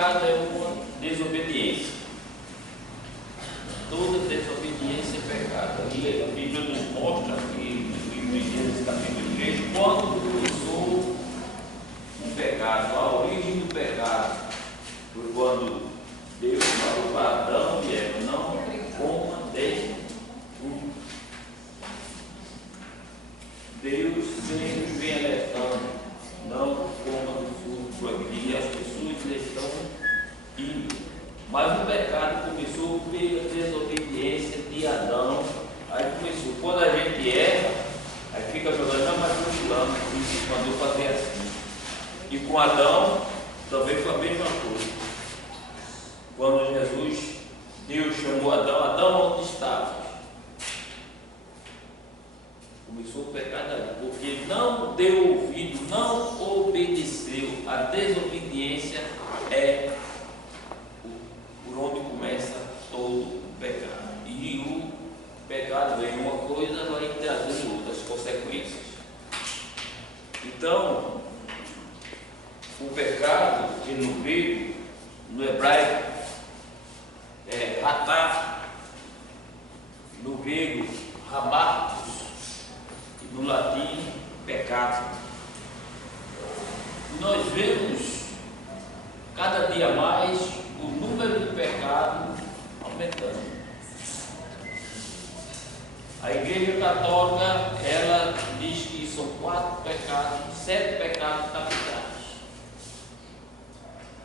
pecado é uma desobediência. Toda desobediência é pecado. E a Bíblia nos mostra que no livro de Gênesis capítulo 3, quando começou o pecado, a origem do pecado, foi quando Deus falou para Adão e Eva: não coma deste fruto. Deus sempre vem alertando: não coma do fruto proibido. E as pessoas estão indo. Mas o pecado começou pela desobediência de Adão. Aí começou, quando a gente erra, aí fica jogando, não, mas fulano mandou fazer assim. E com Adão também foi a mesma coisa. Quando Deus chamou Adão: Adão, onde estava? Começou o pecado ali, porque não deu ouvido, não obedeceu. A desobediência é por onde começa todo o pecado. E o pecado vem uma coisa, vai trazer outras consequências. Então, o pecado, que no grego, no hebraico, é ratá, no grego, ramartos, e no latim, pecado. Nós vemos cada dia mais o número de pecados aumentando. A Igreja Católica, ela diz que são 4 pecados, 7 pecados capitais.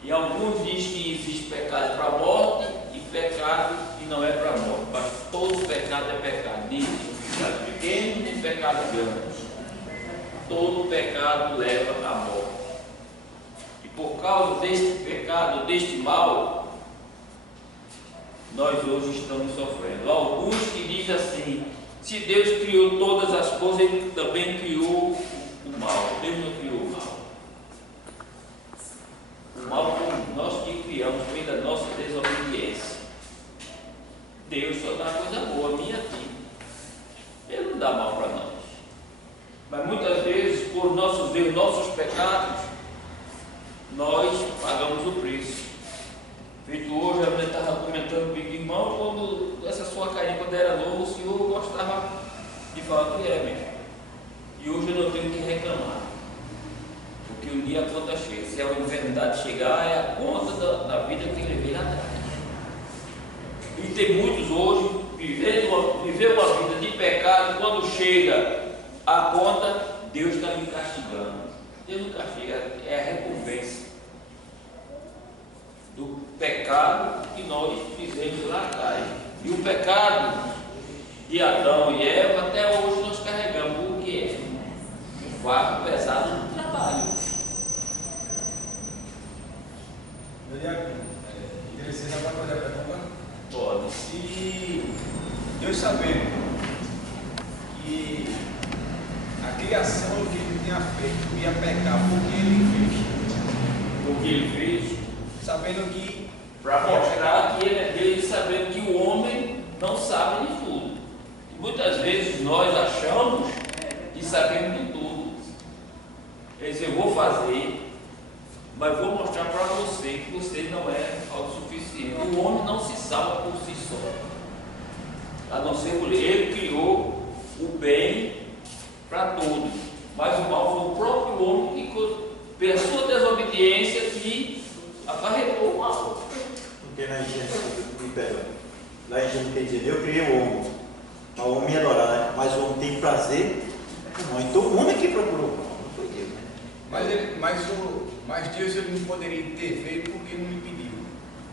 E alguns dizem que existe pecado para a morte e pecado que não é para a morte. Mas todo pecado é pecado. Diz pecado pequeno e pecado grande. Todo pecado leva à morte. E por causa deste pecado, deste mal, nós hoje estamos sofrendo. Alguns que dizem assim: se Deus criou todas as coisas, Ele também criou o mal. Deus não criou o mal. O mal fomos nós que criamos pela nossa desobediência. Deus só dá coisa boa, minha filha. Ele não dá mal para nós. Mas muitas vezes, por nossos erros, nossos pecados, nós pagamos o preço. Feito hoje, a mulher estava comentando comigo: irmão, quando essa sua carinha, quando era novo, o senhor gostava de falar que é mesmo. E hoje eu não tenho que reclamar. Porque um dia a conta chega. Se a enfermidade chegar, é a conta da vida que ele levei lá atrás. E tem muitos hoje viver uma vida de pecado. Quando chega a conta, Deus está me castigando. Deus não castiga, é a recompensa do pecado que nós fizemos lá atrás. E o pecado de Adão e Eva, até hoje nós carregamos o que é? Um fardo pesado do trabalho. Interessante agora fazer a pergunta? Pode. Se Deus sabendo que a criação que ele tinha feito ia pecar porque ele fez. O que ele fez? Sabendo que. Para mostrar que ele é Deus, sabendo que o homem não sabe de tudo. E muitas vezes nós achamos que sabemos de tudo. Quer dizer, eu vou fazer, mas vou mostrar para você que você não é autossuficiente. O homem não se salva por si só, a não ser por ele criou o bem para todos, mas o mal foi o próprio homem que, pela sua desobediência, que acarretou o mal. Porque na Gênesis quer dizer: eu criei o homem, mas o homem ia adorar, né? Mas o homem tem prazer. Não, então o homem que procurou o mal, não foi Deus, né? Mas Deus ele não poderia ter feito porque não lhe pediu.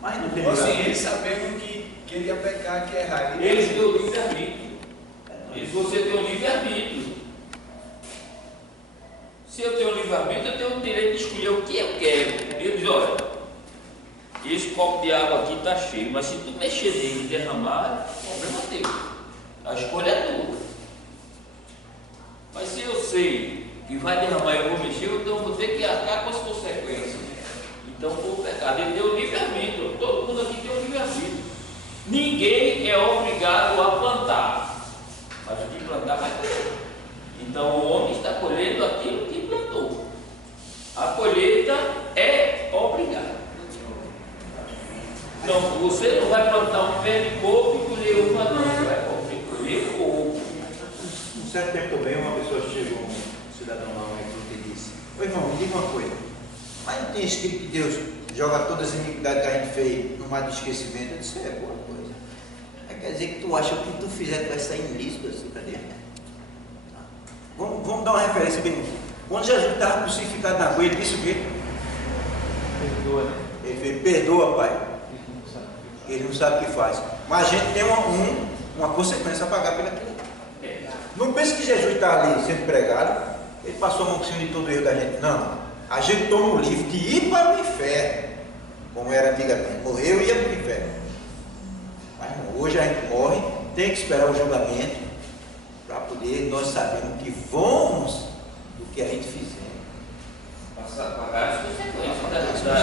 Mas não tem Assim, ele sabendo que ele ia pecar, que ia errar. Ele deu livre-arbítrio. E se você tem um livre-arbítrio, se eu tenho um livre-arbítrio, eu tenho o direito de escolher o que eu quero. Ele diz: olha, esse copo de água aqui está cheio, mas se tu mexer nele e derramar, o problema é teu. A escolha é tua. Mas se eu sei que vai derramar e eu vou mexer, então eu vou ter que arcar com as consequências. Então foi o pecado. Ele deu livre-arbítrio. Todo mundo aqui tem um livre-arbítrio. Ninguém é obrigado a plantar, mas o que plantar vai colher. Então o homem está colhendo aquilo que plantou. A colheita é obrigada. fé de coco e colher uva não. Vai colher coco. Um certo tempo também, uma pessoa chegou, um cidadão lá, um recruta, e disse: ô irmão, me diga uma coisa, mas não tem escrito que Deus joga todas as iniquidades que a gente fez no mar de esquecimento? Eu disse: é boa coisa. Aí quer dizer que tu acha que o que tu fizer tu vai sair ilícito assim, cadê? Vamos dar uma referência bem. Quando Jesus estava crucificado na cruz, ele disse o quê? Perdoa, né? Ele fez: perdoa, Pai. Ele não sabe o que faz. Mas a gente tem uma consequência a pagar pelaquilo. Não pense que Jesus está ali sendo pregado, ele passou a mão por cima de todo o erro da gente. Não. A gente toma o livro de ir para o inferno, como era antigamente. Morreu e ia para o inferno. Mas não, hoje a gente morre, tem que esperar o julgamento para poder nós sabermos que vamos do que a gente fizer. Pagar as consequências das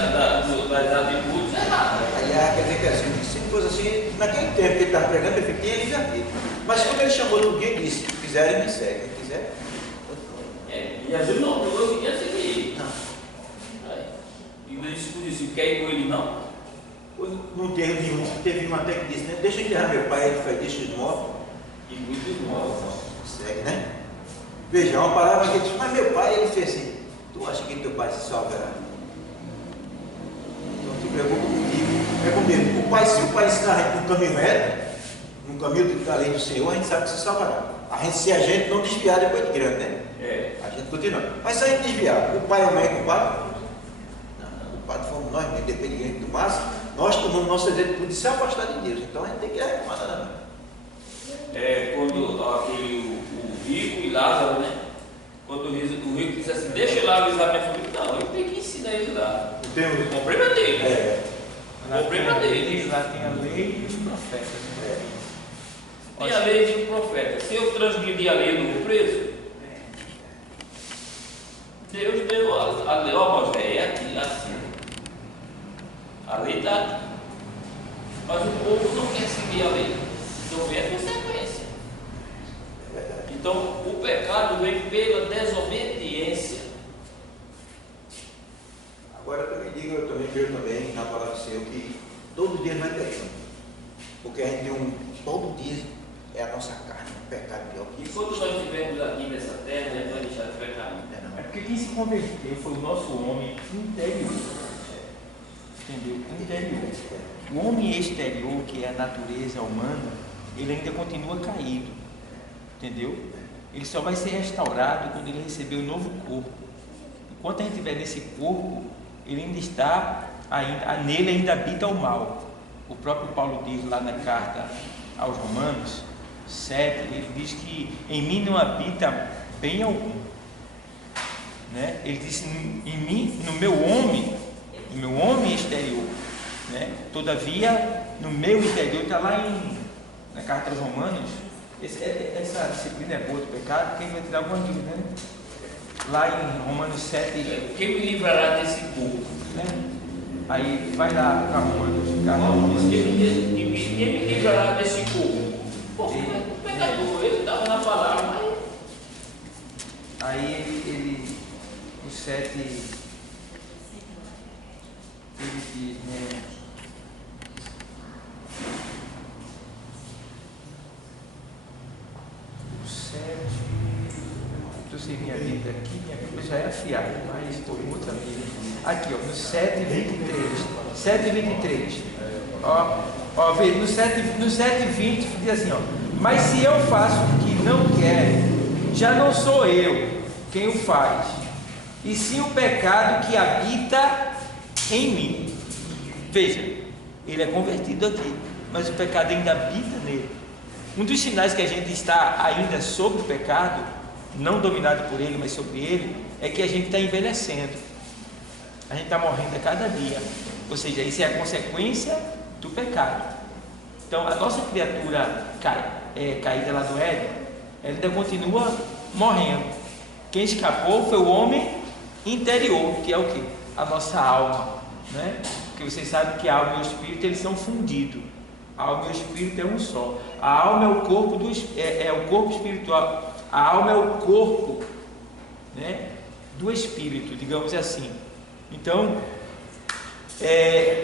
atitudes erradas. Aliás, quer dizer que assim, se fosse assim, naquele tempo que ele estava pregando, ele tinha livre-arbítrio. Mas quando ele chamou no dia, ele disse: se quiserem, me seguem. Se quiser, E Jesus não falou que ia seguir. E o discípulo disse: quer ir com ele não? não teve nenhum, teve um até que disse, né? Deixa eu enterrar meu pai, ele faz, deixa os mortos. E muitos mortos. Segue, né? Veja, uma palavra que ele disse: mas meu pai, ele fez assim. Tu acha que teu pai se salvará? Então tu preocupa comigo. É comigo. O pai, se o pai ensinar a gente no caminho reto, no caminho da lei do Senhor, a gente sabe que se salvará. Se a gente não desviar depois de grande, né? A gente continua. Mas se a gente desviar, o pai é o mãe culpado? Não, o culpado fomos nós mesmo, depois de grande do máximo. Nós tomamos nosso exemplo de se afastar de Deus. Então a gente tem que reclamar nada. Quando o rico e Lázaro, né? Quando o rico disse assim: deixa lá avisar minha família. Não, eu tenho que ensinar ele lá. O problema dele. O problema dele. Lá tem a lei e os profetas. Tem a lei e os profetas. Se eu transgredir a lei, eu não vou preso. Deus deu a lei, ó, Moisés, é aqui, assim. A lei está aqui. Mas o povo não quer seguir a lei. Então vem a consequência. Então o pecado vem pela desobediência. Agora eu também vejo também na palavra do Senhor que todo dia nós pecamos. Porque a gente tem todo dia é a nossa carne, um pecado pior que E isso. quando nós estivermos aqui nessa terra, nós vamos deixar de pecar. É porque quem se converteu foi o nosso homem interior. Entendeu? Interior. O homem exterior, que é a natureza humana, ele ainda continua caído. Entendeu? Ele só vai ser restaurado quando ele receber o novo corpo. Enquanto a gente estiver nesse corpo, ele ainda está, nele ainda habita o mal. O próprio Paulo diz lá na carta aos Romanos 7, ele diz que em mim não habita bem algum. Né? Ele disse: em mim, no meu homem exterior, né? Todavia no meu interior, está lá na carta aos Romanos. Essa disciplina é boa do pecado. Quem vai tirar alguma dúvida, né? Lá em Romanos 7, quem me livrará desse corpo? né? Aí vai lá para Romanos, Quem me livrará desse corpo? O pecador, ele estava na palavra, mas... Aí ele o 7, ele diz, né? O 7, eu sei minha Bíblia aqui, minha Bíblia já é afiada, mas estou com outra Bíblia. Aqui, ó, no 7:23. Ó, vê, no 7:20 diz assim, ó: mas se eu faço o que não quero, já não sou eu quem o faz, e sim o pecado que habita em mim. Veja, ele é convertido aqui, mas o pecado ainda habita nele. Um dos sinais que a gente está ainda sobre o pecado, não dominado por ele, mas sobre ele, é que a gente está envelhecendo. A gente está morrendo a cada dia. Ou seja, isso é a consequência do pecado. Então, a nossa criatura caída lá do Éden, ela ainda continua morrendo. Quem escapou foi o homem interior, que é o quê? A nossa alma, né? Porque vocês sabem que a alma e o espírito, eles são fundidos. A alma e o espírito é um só. A alma é o corpo o corpo espiritual. A alma é o corpo, né, do espírito, digamos assim. Então,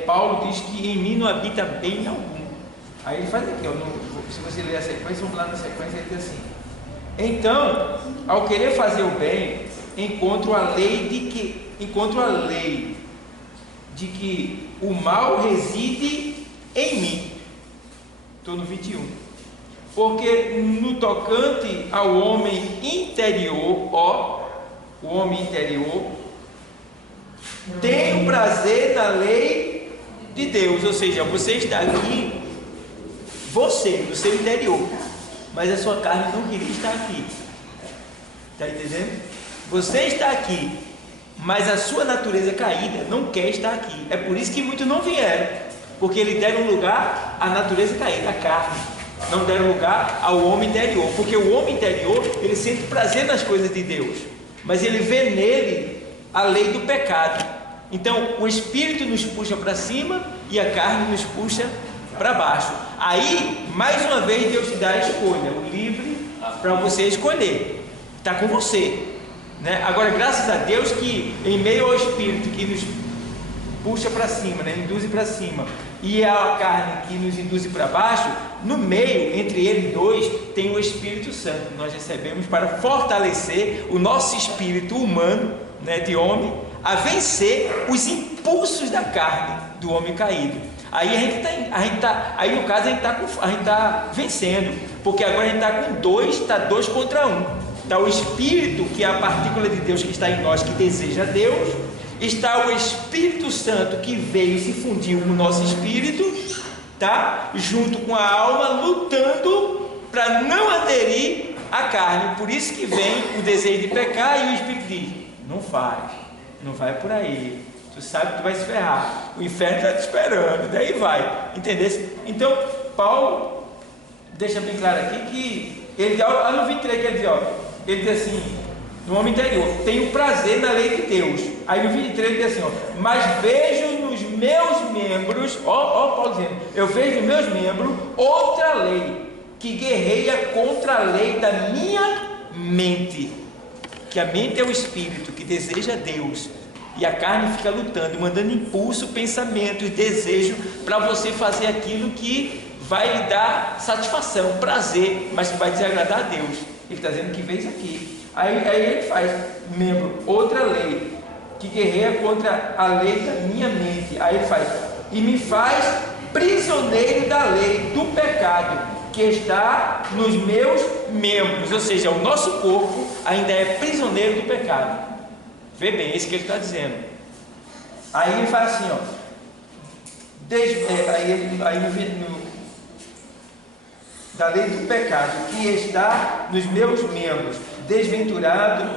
Paulo diz que em mim não habita bem algum. Aí ele faz aqui, ó, se você ler a sequência, vamos lá na sequência, ele diz assim: então, ao querer fazer o bem, encontro a lei de que o mal reside em mim. Estou no 21. Porque no tocante ao homem interior, o homem interior, tenho prazer na lei de Deus. Ou seja, você está aqui, você, no seu interior, mas a sua carne não queria estar aqui. Está entendendo? Você está aqui, mas a sua natureza caída não quer estar aqui. É por isso que muitos não vieram, porque eles deram lugar à natureza caída, à carne. Não deram lugar ao homem interior, porque o homem interior, ele sente prazer nas coisas de Deus, mas ele vê nele a lei do pecado. Então o Espírito nos puxa para cima e a carne nos puxa para baixo. Aí, mais uma vez, Deus te dá a escolha, o livre para você escolher. Está com você, né? Agora, graças a Deus que em meio ao Espírito que nos puxa para cima, né? Induz para cima, e a carne que nos induz para baixo, no meio, entre eles dois, tem o Espírito Santo que nós recebemos para fortalecer o nosso espírito humano, né, de homem, a vencer os impulsos da carne do homem caído. Aí aí no caso a gente está vencendo, porque agora a gente está com dois, está 2 contra 1. Está o Espírito, que é a partícula de Deus que está em nós, que deseja Deus. Está o Espírito Santo que veio e se fundiu no nosso espírito, tá? Junto com a alma, lutando para não aderir à carne. Por isso que vem o desejo de pecar e o Espírito diz: não faz, não vai por aí, tu sabe que tu vai se ferrar, o inferno está te esperando, daí vai, entendeu? Então Paulo deixa bem claro aqui que ele, no 23 que ele diz, ele diz assim, no homem interior, tenho prazer na lei de Deus. Aí no 23 ele diz assim, mas vejo nos meus membros, Paulo dizendo, eu vejo nos meus membros outra lei, que guerreia contra a lei da minha mente. Que a mente é o espírito que deseja Deus, e a carne fica lutando, mandando impulso, pensamentos, desejo, para você fazer aquilo que vai lhe dar satisfação, prazer, mas que vai desagradar a Deus. Ele está dizendo que veio aqui. Aí ele faz, membro, outra lei, que guerreia contra a lei da minha mente. Aí ele faz, e me faz prisioneiro da lei do pecado, que está nos meus membros. Ou seja, o nosso corpo ainda é prisioneiro do pecado. Vê bem, é isso que ele está dizendo. Aí ele faz assim, da lei do pecado, que está nos meus membros. Desventurado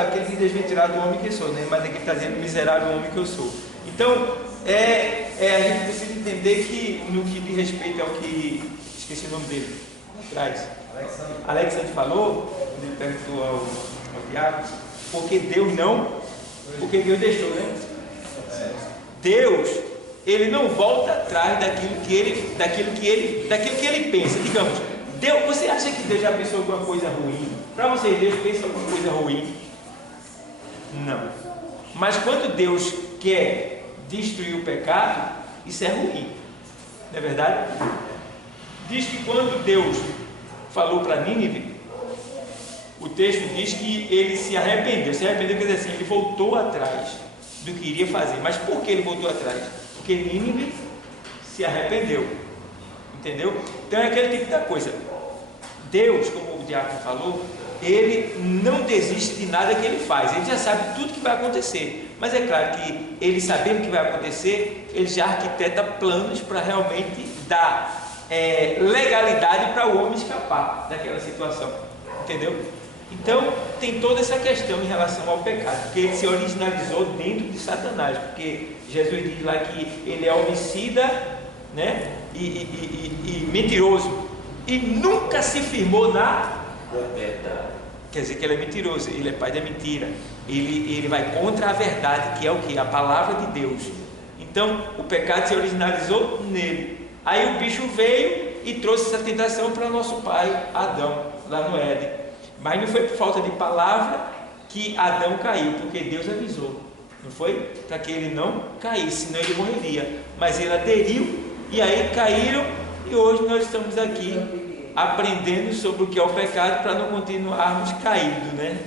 aquele que desventurado o homem que sou, né? Mas aqui está dizendo miserável o homem que eu sou. Então, a gente precisa entender que no que diz respeito ao que, esqueci o nome dele, atrás, Alexandre falou, quando ele perguntou ao Tiago, porque Deus deixou, né? Deus, ele não volta atrás daquilo que ele pensa. Digamos, Deus, você acha que Deus já pensou alguma coisa ruim? Para você, Deus pensa alguma coisa ruim? Não. Mas quando Deus quer destruir o pecado, isso é ruim, não é verdade? Diz que quando Deus falou para Nínive, o texto diz que ele se arrependeu. Se arrependeu quer dizer assim, ele voltou atrás do que iria fazer. Mas por que ele voltou atrás? Porque Nínive se arrependeu, entendeu? Então é aquele tipo da coisa. Deus, como o diácono falou, ele não desiste de nada que ele faz. Ele já sabe tudo que vai acontecer, mas é claro que ele, sabendo o que vai acontecer, ele já arquiteta planos para realmente dar legalidade para o homem escapar daquela situação, entendeu? Então tem toda essa questão em relação ao pecado, porque ele se originalizou dentro de Satanás, porque Jesus diz lá que ele é homicida, né? e mentiroso, e nunca se firmou na verdade. Quer dizer que ele é mentiroso, ele é pai da mentira, ele vai contra a verdade, que é o que? A palavra de Deus. Então o pecado se originalizou nele. Aí o bicho veio e trouxe essa tentação para nosso pai Adão, lá no Éden. Mas não foi por falta de palavra que Adão caiu, porque Deus avisou, não foi? Para que ele não caísse, senão ele morreria. Mas ele aderiu, e aí caíram E hoje nós estamos aqui aprendendo sobre o que é o pecado para não continuarmos caídos, né?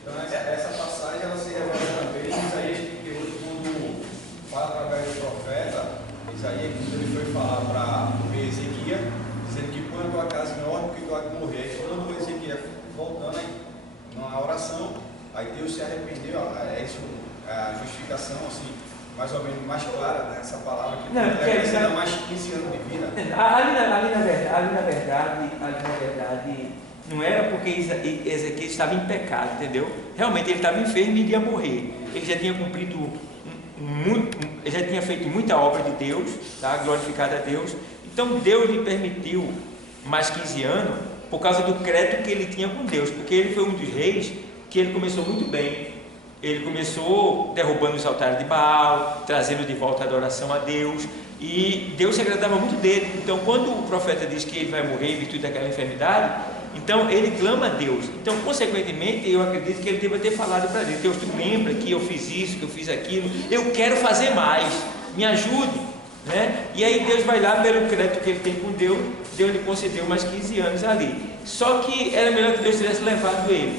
Então essa passagem ela se revela também em Isaías 38, quando fala através do profeta Isaías, quando ele foi falar para o rei Ezequias, dizendo que põe a tua casa em ordem porque tu vai morrer. Quando o Ezequias voltando aí, na oração, aí Deus se arrependeu, é isso, a justificação assim, mais ou menos mais clara, né? Essa palavra que não, precisa mais 15 anos de vida. Ali na verdade, não era porque Ezequiel estava em pecado, entendeu? Realmente ele estava enfermo e iria morrer. Ele já tinha cumprido ele já tinha feito muita obra de Deus, tá? Glorificado a Deus. Então Deus lhe permitiu mais 15 anos por causa do crédito que ele tinha com Deus, porque ele foi um dos reis que ele começou muito bem. Ele começou derrubando os altares de Baal, trazendo de volta a adoração a Deus, e Deus se agradava muito dele. Então quando o profeta diz que ele vai morrer em virtude daquela enfermidade, então ele clama a Deus. Então consequentemente eu acredito que ele deva ter falado para Deus: Deus, tu lembra que eu fiz isso, que eu fiz aquilo, eu quero fazer mais, me ajude, né? E aí Deus vai lá, pelo crédito que ele tem com Deus, Deus lhe concedeu mais 15 anos ali. Só que era melhor que Deus tivesse levado ele,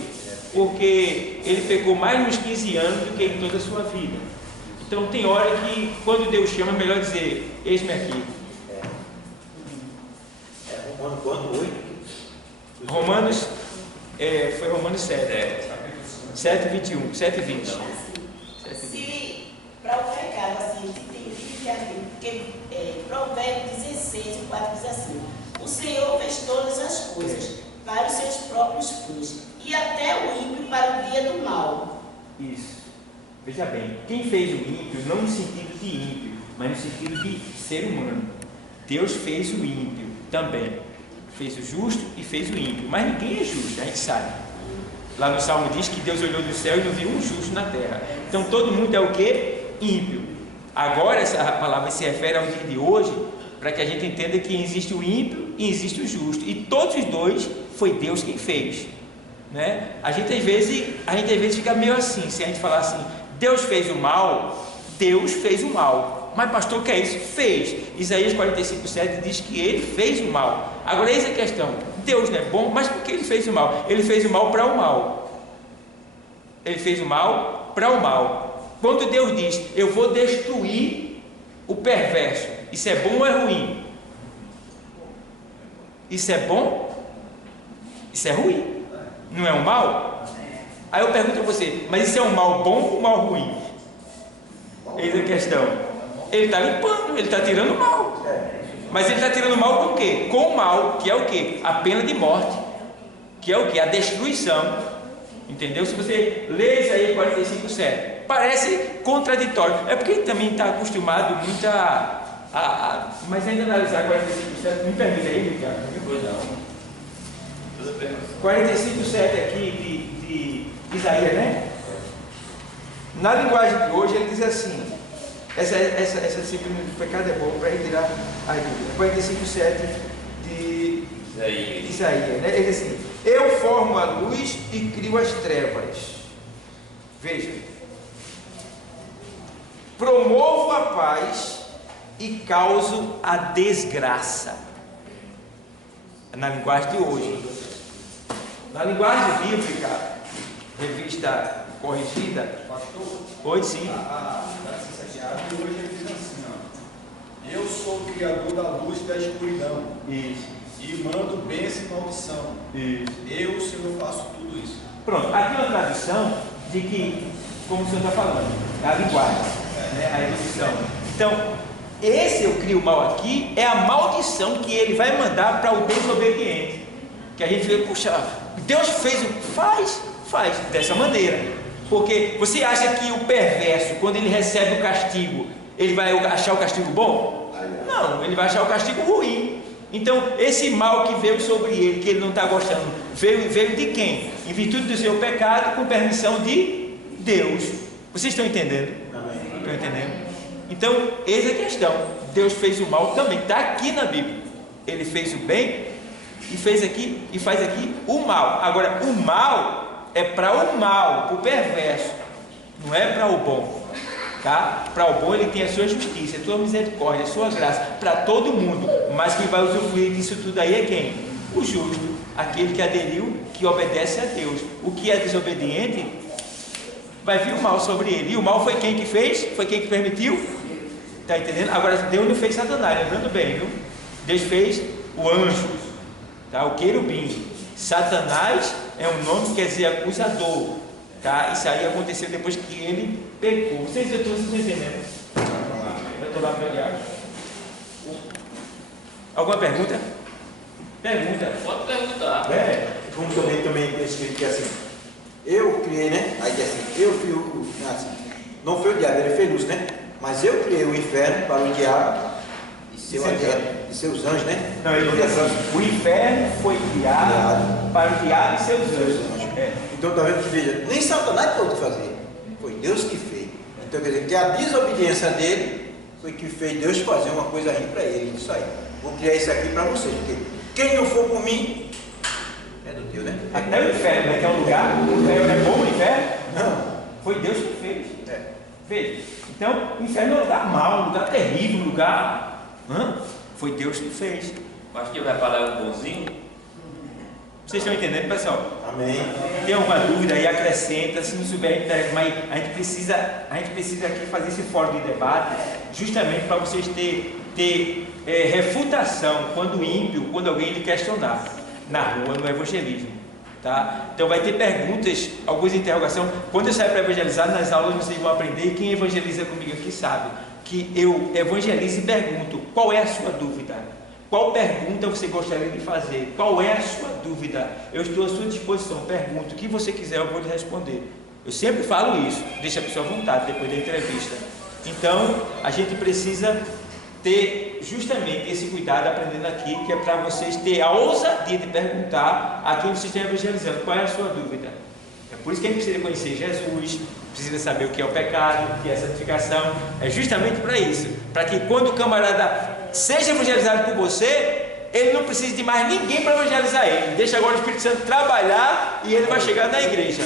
porque ele pecou mais nos 15 anos do que em toda a sua vida. Então tem hora que quando Deus chama é melhor dizer: eis-me aqui. Romano quanto? 8? Romanos, foi Romanos 7, 7:21, 7:20. Se para o pecado assim, tem livre-arbítrio, porque Provérbios 16:4 diz assim: o Senhor fez todas as coisas para os seus próprios fins, e até o ímpio para o dia do mal. Isso. Veja bem, quem fez o ímpio não no sentido de ímpio, mas no sentido de ser humano. Deus fez o ímpio também. Fez o justo e fez o ímpio. Mas ninguém é justo, a gente sabe. Lá no Salmo diz que Deus olhou do céu e não viu um justo na terra. Então todo mundo é o que? Ímpio. Agora essa palavra se refere ao dia de hoje, para que a gente entenda que existe o ímpio e existe o justo. E todos os dois foi Deus quem fez, né? A gente às vezes fica meio assim, se a gente falar assim: Deus fez o mal, Deus fez o mal. Mas pastor, o que é isso? Fez. Isaías 45:7 diz que ele fez o mal. Agora eis a questão: Deus não é bom, mas por que ele fez o mal? Ele fez o mal para o mal. Ele fez o mal para o mal. Quando Deus diz: eu vou destruir o perverso, isso é bom ou é ruim? Isso é bom? Isso é ruim? Não é um mal? Aí eu pergunto a você: mas isso é um mal bom ou um mal ruim? Eis a questão. Ele está limpando, ele está tirando o mal. Mas ele está tirando o mal com o quê? Com o mal, que é o quê? A pena de morte, que é o quê? A destruição. Entendeu? Se você lê isso aí 45:7, parece contraditório. É porque ele também está acostumado muito mas ainda analisar 45:7, me permite aí, Ricardo? 45:7 aqui de Isaías, né? Na linguagem de hoje ele diz assim: essa disciplina do pecado é boa para retirar a dúvida. 45:7 de Isaías, né? Ele diz assim: eu formo a luz e crio as trevas. Veja, promovo a paz e causo a desgraça. Na linguagem de hoje. Na linguagem bíblica, revista corrigida, Pastor, hoje sim. E hoje ele diz assim: ó, eu sou o criador da luz e da escuridão. Isso. E mando bênção e maldição. Isso. Eu, Senhor, faço tudo isso. Pronto, aqui é uma tradução de que, como o senhor está falando, a linguagem, né, a erudição. Então, esse eu crio mal aqui é a maldição que ele vai mandar para o desobediente. Que a gente vê, puxa, Deus fez faz dessa maneira. Porque você acha que o perverso, quando ele recebe o castigo, ele vai achar o castigo bom? Não, ele vai achar o castigo ruim. Então, esse mal que veio sobre ele, que ele não está gostando, veio de quem? Em virtude do seu pecado, com permissão de Deus. Vocês estão entendendo? Estão entendendo? Então, eis a questão. Deus fez o mal também, está aqui na Bíblia. Ele fez o bem e faz aqui o mal. Agora, o mal é para o mal, para o perverso, não é para o bom. Tá? Para o bom ele tem a sua justiça, a sua misericórdia, a sua graça, para todo mundo. Mas quem vai usufruir disso tudo aí é quem? O justo, aquele que aderiu, que obedece a Deus. O que é desobediente, vai vir o mal sobre ele. E o mal foi quem que fez? Foi quem que permitiu? Está entendendo? Agora, Deus não fez Satanás, lembrando bem, viu? Deus fez o anjo, tá? O querubim. Satanás é um nome que quer dizer acusador, tá? Isso aí aconteceu depois que ele pecou. Vocês estão entendendo? Eu estou lá peleado. Alguma pergunta? Pergunta. Pode perguntar. Como também escrito que assim, eu criei, né? Aí diz assim, eu fui assim, não foi o diabo, ele fez luz, né? Mas eu criei o inferno para o diabo e seus anjos, né? Não, ele diz assim, o inferno foi criado para o diabo e seus anjos. Então está vendo que veja, nem Satanás pôde fazer, foi Deus que fez. Então quer dizer que a desobediência dele foi que fez Deus fazer uma coisa ruim para ele. Isso aí, vou criar isso aqui para vocês, porque quem não for por mim é do Deus, né? Até o inferno, né? Que é um lugar, é bom o inferno? Não. Foi Deus que fez. Veja, então o inferno é um lugar mau, um lugar terrível, um lugar. Foi Deus que fez. Mas quem vai falar é um bonzinho? Vocês estão entendendo, pessoal? Amém. Tem alguma dúvida aí, acrescenta, se não souber, mas a gente precisa aqui fazer esse fórum de debate, justamente para vocês ter refutação quando ímpio, quando alguém lhe questionar na rua, no evangelismo, tá? Então vai ter perguntas, algumas interrogações. Quando eu sair para evangelizar, nas aulas vocês vão aprender, e quem evangeliza comigo aqui sabe que eu evangelizo e pergunto: qual é a sua dúvida? Qual pergunta você gostaria de fazer? Qual é a sua dúvida? Eu estou à sua disposição, pergunto, o que você quiser eu vou lhe responder. Eu sempre falo isso, deixa a pessoa à vontade depois da entrevista. Então, a gente precisa ter justamente esse cuidado aprendendo aqui, que é para vocês terem a ousadia de perguntar a quem vocês estão evangelizando, qual é a sua dúvida. É por isso que a gente precisa conhecer Jesus, precisa saber o que é o pecado, o que é a santificação, é justamente para isso, para que quando o camarada seja evangelizado por você, ele não precisa de mais ninguém para evangelizar ele. Deixa agora o Espírito Santo trabalhar e ele vai chegar na igreja.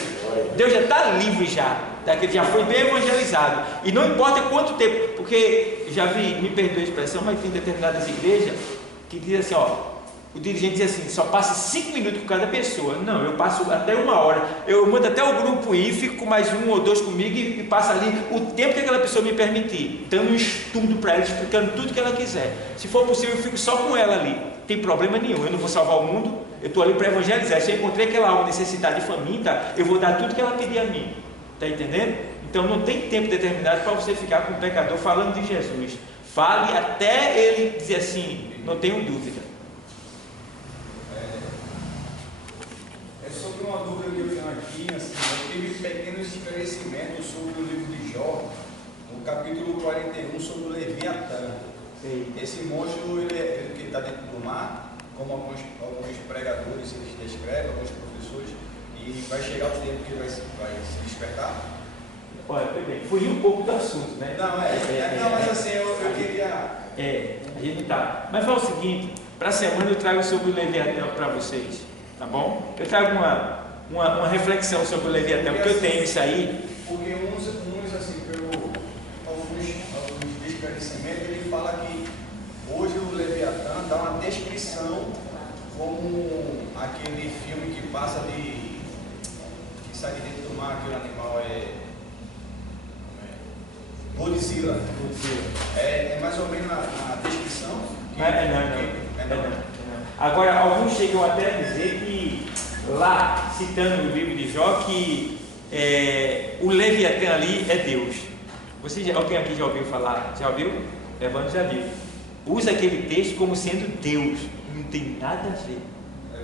Deus já está livre já, ele já foi bem evangelizado. E não importa quanto tempo, porque já vi, me perdoe a expressão, mas tem determinadas igrejas que dizem assim, o dirigente diz assim, só passa 5 minutos com cada pessoa. Não, eu passo até 1 hora. Eu mando até o grupo ir, fico com mais 1 ou 2 comigo e passo ali o tempo que aquela pessoa me permitir, dando um estudo para ela, explicando tudo que ela quiser. Se for possível, eu fico só com ela ali. Não tem problema nenhum, eu não vou salvar o mundo, eu estou ali para evangelizar. Se eu encontrei aquela alma necessitada de faminta, eu vou dar tudo que ela pedir a mim. Está entendendo? Então não tem tempo determinado para você ficar com o pecador falando de Jesus. Fale até ele dizer assim, não tenho dúvida. Sobre uma dúvida que eu tenho aqui, assim, eu tive pequenos esclarecimentos sobre o livro de Jó, no capítulo 41, sobre o Leviatã. Esse monstro, ele está dentro do mar, como alguns pregadores eles descrevem, alguns professores, e vai chegar o tempo que ele vai se despertar. Olha, fugiu um pouco do assunto, né? Não, mas assim, eu queria... a gente tá. Mas fala o seguinte, para a semana eu trago sobre o Leviatã para vocês, tá bom? Eu trago uma reflexão sobre o Leviatã, porque eu tenho isso aí. Porque uns assim, alguns esclarecimentos, ele fala que hoje o Leviatã dá uma descrição como aquele filme que passa que sai de dentro do mar, aquele animal Godzilla. É mais ou menos na descrição. Não. Agora, alguns chegam até a dizer que, lá, citando o livro de Jó, que o Leviatã ali é Deus. Alguém aqui já ouviu falar? Já ouviu? Evandro já viu. Usa aquele texto como sendo Deus. Não tem nada a ver.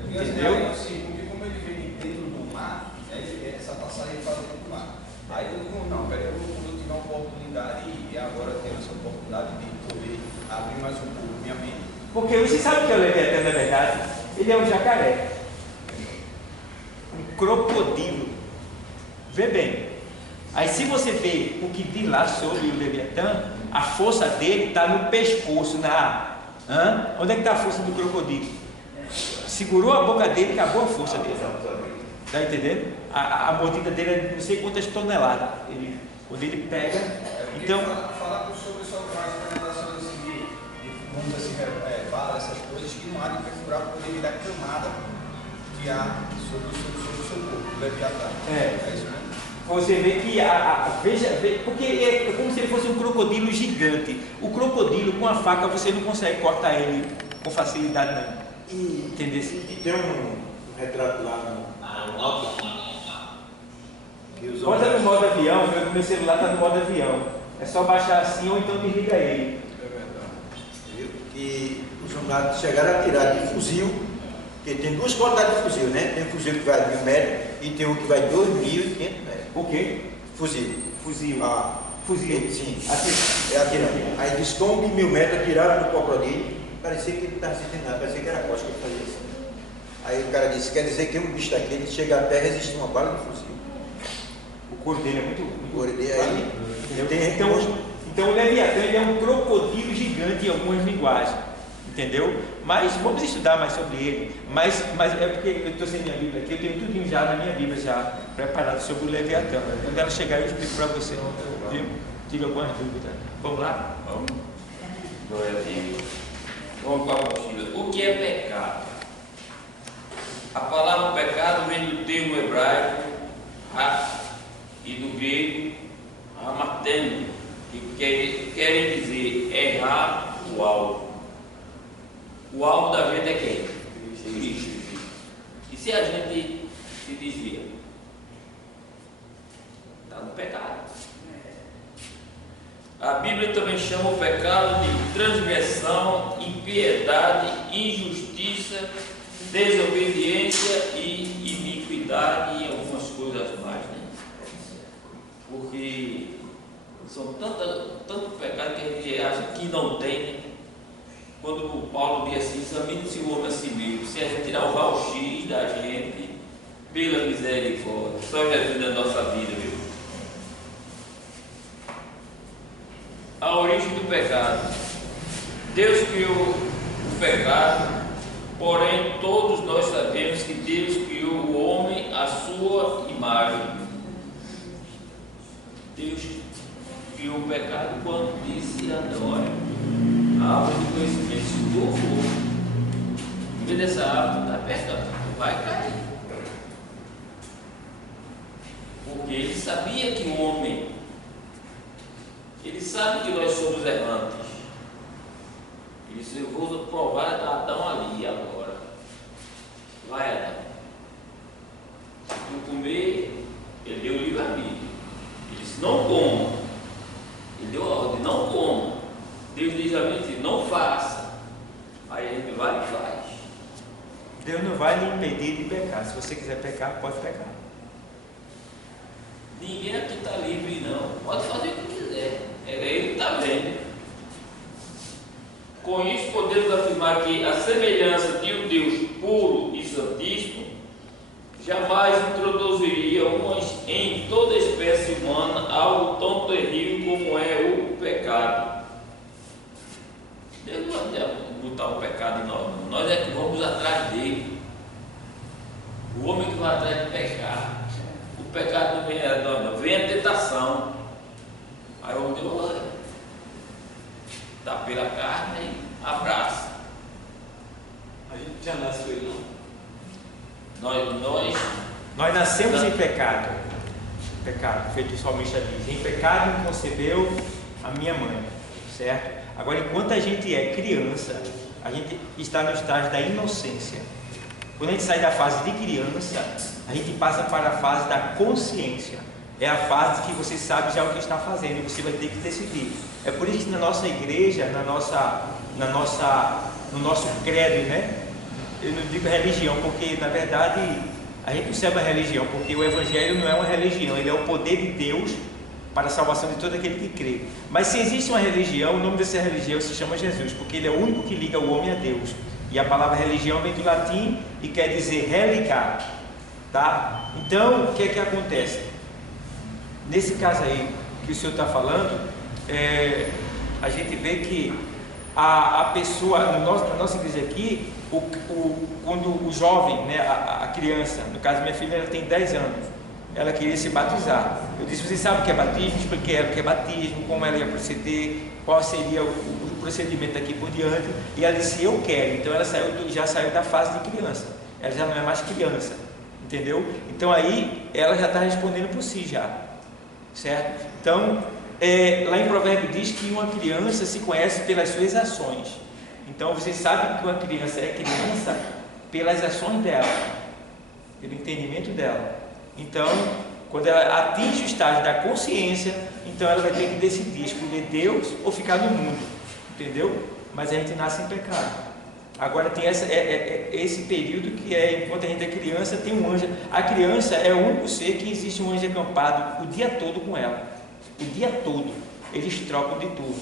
Entendeu? Assim, porque como ele vem dentro do mar, essa passagem fala dentro do mar. Aí eu digo, não, peraí, quando eu tiver uma oportunidade, e agora eu tenho essa oportunidade de poder abrir mais um pouco minha mente. Porque você sabe o que é o Leviatã na verdade? Ele é um jacaré, um crocodilo. Vê bem. Aí se você vê o que diz lá sobre o Leviatã, a força dele está no pescoço, onde é que está a força do crocodilo? Segurou a boca dele, acabou a força dele. Está entendendo? A mordida dele é não sei quantas toneladas. quando ele pega. Então, fala sobre as recomendações assim, de mundo assim, essas coisas que não há de perfurar por ele da camada que há sobre o seu corpo, o Leviatã. É isso mesmo. Você vê que veja, porque é como se ele fosse um crocodilo gigante. O crocodilo com a faca você não consegue cortar ele com facilidade, não. Entendeu? E tem um retrato lá no alto. Bota no modo avião, meu celular está no modo avião. É só baixar assim ou então desliga ele. É verdade. E os soldados chegaram a tirar de fuzil, porque tem duas qualidades de fuzil, né? Tem um fuzil que vai 1.000 metros e tem um que vai 2.500 metros. O quê? Fuzil. Fuzil. Fuzil. Sim. Assim. É atirando. Aí diz que um de 1.000 metros atiraram no crocodilo, parecia que ele não estava sentindo nada, parecia que era a costa que ele fazia assim. Aí o cara disse, quer dizer que um bicho daquele chega a terra e resiste uma bala de fuzil. O couro dele é muito. O couro dele aí. Então o Leviatã ele é um crocodilo gigante em algumas linguagens. Entendeu? Mas vamos estudar mais sobre ele. Mas é porque eu estou sem minha Bíblia aqui, eu tenho tudinho já na minha Bíblia já preparado sobre o Leviatã. Quando ela chegar eu explico para você. Tive algumas dúvidas. Vamos lá? Vamos. Glória a Deus. Vamos para a apostila. O que é pecado? A palavra pecado vem do termo hebraico e do grego hamarteno, que querem dizer errar o alvo. O alvo da vida é quem? Cristo. E se a gente se desvia? Está no pecado. A Bíblia também chama o pecado de transgressão, impiedade, injustiça, desobediência e iniquidade e algumas coisas mais, né? Porque são tanto pecado que a gente acha que não tem, né? Quando o Paulo diz assim, examine-se o homem a si mesmo, se a gente tirar o raio-x da gente, pela misericórdia, só Jesus na nossa vida, viu? A origem do pecado. Deus criou o pecado, porém todos nós sabemos que Deus criou o homem à sua imagem. Deus criou o pecado quando disse a Adão: a árvore do conhecimento se tornou. Em vez dessa árvore está pecando, vai cair. Porque ele sabia que o homem, ele sabe que nós somos errantes. Ele disse: eu vou provar a Adão ali agora. Vai, Adão. Se tu comer, ele deu o livre-arbítrio. Ele disse: não coma. Ele deu a ordem: não coma. Deus diz a mim: não faça. Aí a gente vai e faz. Deus não vai lhe impedir de pecar. Se você quiser pecar, pode pecar. Ninguém aqui está livre, não. Pode fazer o que quiser. Ele está vendo. Com isso, podemos afirmar que a semelhança de um Deus puro e santíssimo jamais introduziria em toda a espécie humana algo tão terrível como é o pecado. Deus não vai botar o pecado em nós, não. Nós é que vamos atrás dele. O homem que vai atrás de pecar. O pecado não vem a nós, não. Vem a tentação. Aí o homem diz: olha, dá pela carne e abraça. A gente já nasce com ele, não? Nós nascemos em pecado. Pecado, feito o salmista diz: em pecado me concebeu a minha mãe. Certo? Agora, enquanto a gente é criança, a gente está no estágio da inocência. Quando a gente sai da fase de criança, a gente passa para a fase da consciência. É a fase que você sabe já o que está fazendo e você vai ter que decidir. É por isso que na nossa igreja, no nosso credo, né? Eu não digo religião, porque na verdade a gente não serve a religião, porque o evangelho não é uma religião, ele é o poder de Deus para a salvação de todo aquele que crê. Mas se existe uma religião, o nome dessa religião se chama Jesus, porque ele é o único que liga o homem a Deus. E a palavra religião vem do latim e quer dizer religar, tá? Então, o que é que acontece? Nesse caso aí que o senhor está falando, a gente vê que a pessoa, na nossa igreja aqui, quando o jovem, né, a criança, no caso minha filha, ela tem 10 anos, ela queria se batizar. Eu disse: você sabe o que é batismo? Expliquei ela o que é batismo, como ela ia proceder, qual seria o procedimento daqui por diante. E ela disse: eu quero. Então ela já saiu da fase de criança, ela já não é mais criança, entendeu? Então aí ela já está respondendo por si já, certo? Então lá em Provérbio diz que uma criança se conhece pelas suas ações. Então você sabe que uma criança é criança pelas ações dela, pelo entendimento dela. Então, quando ela atinge o estágio da consciência, então ela vai ter que decidir escolher Deus ou ficar no mundo, entendeu? Mas a gente nasce em pecado. Agora tem esse período que enquanto a gente é criança, tem um anjo. A criança é o único ser que existe um anjo acampado o dia todo com ela. O dia todo. Eles trocam de turno.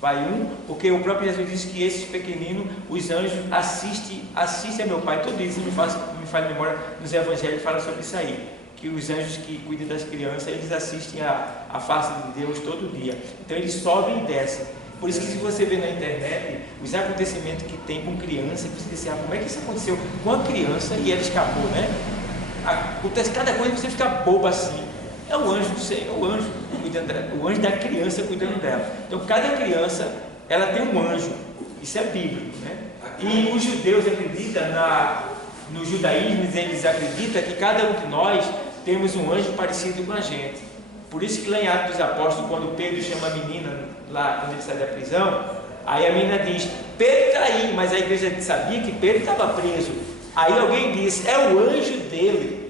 Vai porque o próprio Jesus disse que esses pequeninos, os anjos assistem a meu Pai. Tudo isso me faz memória, nos evangelhos fala sobre isso aí, que os anjos que cuidam das crianças, eles assistem a face de Deus todo dia. Então eles sobem e descem. Por isso que se você vê na internet os acontecimentos que tem com criança, você diz assim: como é que isso aconteceu com a criança e ela escapou, né? Acontece cada coisa que você fica bobo assim. É o anjo do Senhor, o anjo da criança cuidando dela. Então cada criança, ela tem um anjo. Isso é bíblico, né? E os judeus acreditam, no judaísmo eles acreditam que cada um de nós temos um anjo parecido com a gente. Por isso que lá em Atos dos Apóstolos, quando Pedro chama a menina, lá quando ele sai da prisão, aí a menina diz: Pedro está aí, mas a igreja sabia que Pedro estava preso. Aí alguém disse: é o anjo dele.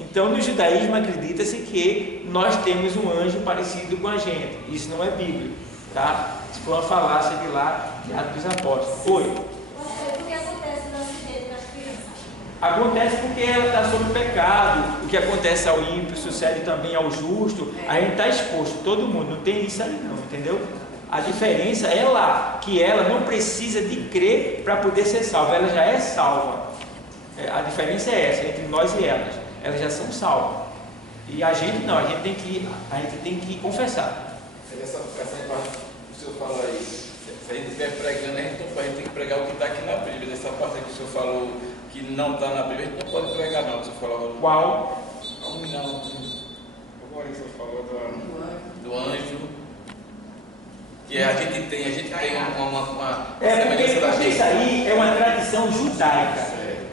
Então no judaísmo acredita-se que nós temos um anjo parecido com a gente. Isso não é bíblico, tá? Se for uma falácia de lá, de Atos dos Apóstolos. Foi. O que acontece no acidente nas crianças? Acontece porque ela está sob pecado. O que acontece ao ímpio sucede também ao justo. A gente está exposto, todo mundo. Não tem isso aí não, entendeu? A diferença é lá, que ela não precisa de crer para poder ser salva. Ela já é salva. A diferença é essa, entre nós e elas. Elas já são salvas. E a gente não, a gente tem que confessar. Essa parte que o senhor fala aí, se a gente estiver pregando, a gente tem que pregar o que está aqui na Bíblia. Essa parte que o senhor falou que não está na Bíblia, a gente não pode pregar não. O senhor falou qual? Não. Agora que o senhor falou do anjo. Que a gente tem uma porque isso aí é uma tradição judaica.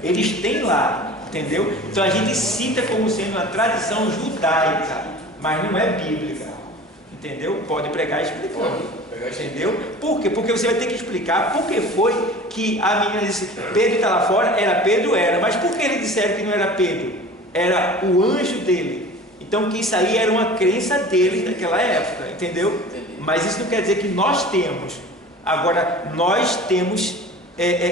Eles têm lá. Entendeu? Então a gente cita como sendo uma tradição judaica, mas não é bíblica. Entendeu? Pode pregar explicando. Entendeu? Por quê? Porque você vai ter que explicar por que foi que a menina disse: Pedro está lá fora, era Pedro, era. Mas por que eles disseram que não era Pedro? Era o anjo dele. Então que isso aí era uma crença deles naquela época. Entendeu? Mas isso não quer dizer que nós temos. Agora, nós temos